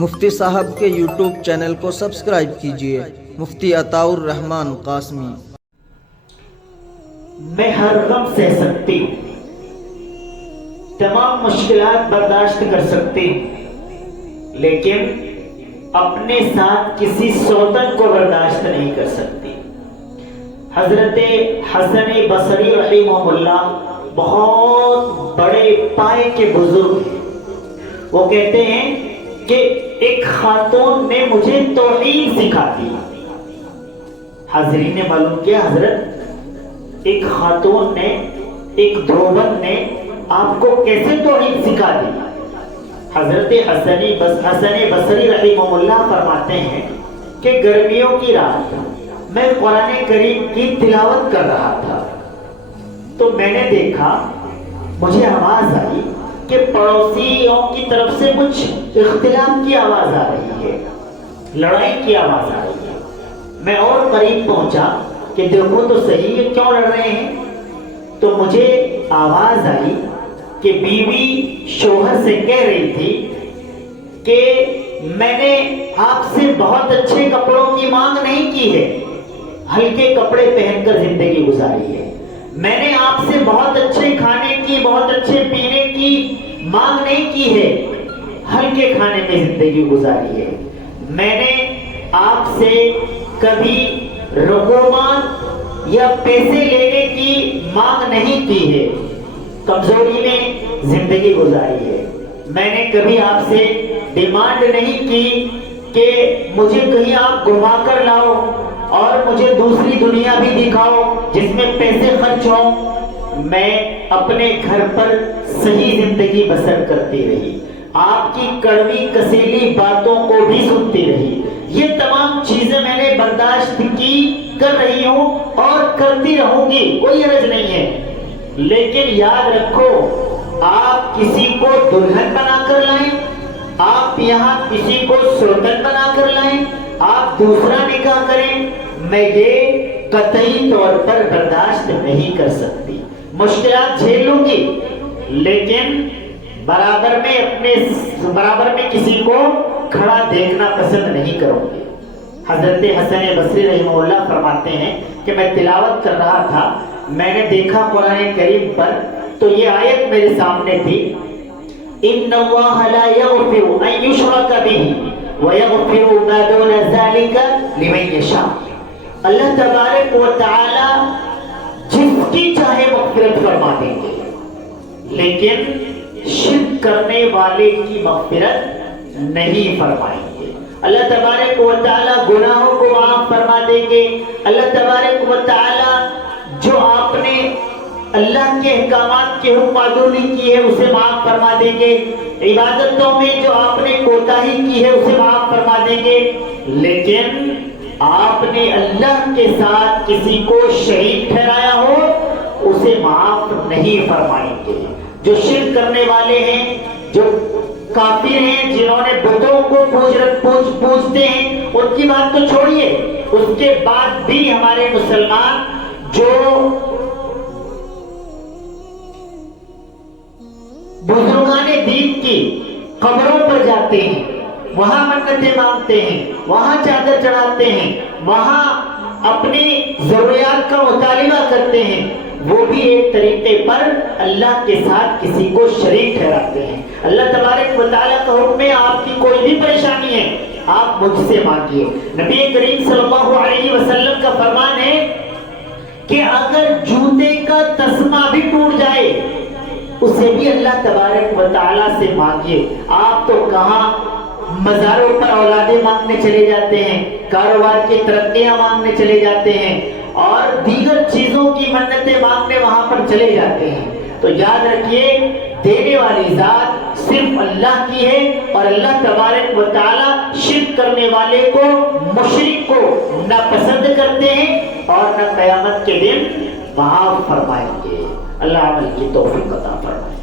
مفتی صاحب کے YouTube channel کو سبسکرائب کیجیے، مفتی عطاء الرحمن قاسمی۔ میں ہر غم سہ سکتی ہوں، تمام مشکلات برداشت کر سکتی ہوں، لیکن اپنے ساتھ کسی سوتن کو برداشت نہیں کر سکتی۔ حضرت حسن بصری رحمہ اللہ بہت بڑے پائے کے بزرگ ہیں۔ وہ کہتے ہیں کہ ایک خاتون نے مجھے توحید سکھا دی۔ حاضرین نے معلوم کیا حضرت ایک خاتون نے، ایک دھوبن نے آپ کو کیسے توحید سکھا دی؟ حضرت حسن بصری رحمہ اللہ فرماتے ہیں کہ گرمیوں کی رات میں قرآن کریم کی تلاوت کر رہا تھا تو میں نے دیکھا، مجھے آواز آئی کہ پڑوسیوں کی طرف سے کچھ اختلاف کی آواز آ رہی ہے، لڑائی کی آواز آ رہی ہے۔ میں اور قریب پہنچا کہ دیکھو تو صحیح ہے، کیوں لڑ رہے ہیں؟ تو مجھے آواز آئی کہ بیوی شوہر سے کہہ رہی تھی کہ میں نے آپ سے بہت اچھے کپڑوں کی مانگ نہیں کی ہے، ہلکے کپڑے پہن کر زندگی گزاری ہے۔ میں نے آپ سے بہت اچھے کھانے کی، بہت اچھے پینے کی مانگ نہیں کی ہے، ہلکے کھانے میں زندگی گزاری ہے۔ میں نے آپ سے کبھی رقومات یا پیسے لینے کی مانگ نہیں کی ہے، کمزوری میں زندگی گزاری ہے۔ میں نے کبھی آپ سے ڈیمانڈ نہیں کی کہ مجھے کہیں آپ گھما کر لاؤ اور مجھے دوسری دنیا بھی دکھاؤ جس میں پیسے خرچ ہوں۔ میں اپنے گھر پر صحیح زندگی بسر کرتی رہی، آپ کی کڑوی کسیلی باتوں کو بھی سنتی رہی۔ یہ تمام چیزیں میں نے برداشت کی، کر رہی ہوں اور کرتی رہوں گی، کوئی حرج نہیں ہے۔ لیکن یاد رکھو، آپ کسی کو دلہن بنا کر لائیں، آپ یہاں کسی کو سوتن بنا کر لائیں، آپ دوسرا نکاح کریں، میں یہ قطعی طور پر برداشت نہیں کر سکتی۔ مشکلات جھیل لوں گی لیکن برابر میں کسی کو کھڑا دیکھنا پسند نہیں کروں گی۔ حضرت حسن بصری رحمہ اللہ فرماتے ہیں کہ میں تلاوت کر رہا تھا، میں نے دیکھا قرآن کریم پر تو یہ آیت میرے سامنے تھی، ان اللہ لا یغفر ان یشرک بہ ویغفر ما دون ذلک لمن یشاء۔ اللہ تبارک و تعالی جس کی چاہے مغفرت فرما دیں گے، لیکن شرک کرنے والے کی مغفرت نہیں فرمائیں گے۔ اللہ تبارک و تعالی گناہوں کو معاف فرما دیں گے۔ اللہ تبارک و تعالی جو آپ نے اللہ کے احکامات کے حکم معدولی کی ہے اسے معاف فرما دیں گے، عبادتوں میں جو آپ نے کوتاہی کی ہے اسے معاف فرما دیں گے، لیکن آپ نے اللہ کے ساتھ کسی کو شریک ٹھہرایا ہو اسے معاف نہیں فرمائیں گے۔ جو شرک کرنے والے ہیں، جو کافر ہیں، جنہوں نے بتوں کو پوجتے ہیں، ان کی بات تو چھوڑیے، اس کے بعد بھی ہمارے مسلمان جو بزرگان دین کی قبروں پر جاتے ہیں، وہاں منتیں مانگتے ہیں، وہاں چادر چڑھاتے ہیں، وہاں اپنی ضروریات کا مطالبہ کرتے ہیں، وہ بھی ایک طریقے پر اللہ کے ساتھ کسی کو شریک ٹھہراتے ہیں۔ اللہ تبارک و تعالیٰ کا حکم ہے، آپ کی کوئی بھی پریشانی ہے آپ مجھ سے مانگیے۔ نبی کریم صلی اللہ علیہ وسلم کا فرمان ہے کہ اگر جوتے کا تسمہ بھی ٹوٹ جائے اسے بھی اللہ تبارک و تعالیٰ سے مانگیے۔ آپ تو کہاں مزاروں پر اولادیں مانگنے چلے جاتے ہیں، کاروبار کی ترقیاں مانگنے چلے جاتے ہیں اور دیگر چیزوں کی منتیں مانگنے وہاں پر چلے جاتے ہیں۔ تو یاد رکھیے، دینے والی ذات صرف اللہ کی ہے اور اللہ تبارک و تعالیٰ شرک کرنے والے کو، مشرک کو ناپسند کرتے ہیں اور نہ قیامت کے دن معاف فرمائیں گے۔ اللہ عمل کی توفیق عطا فرمائے۔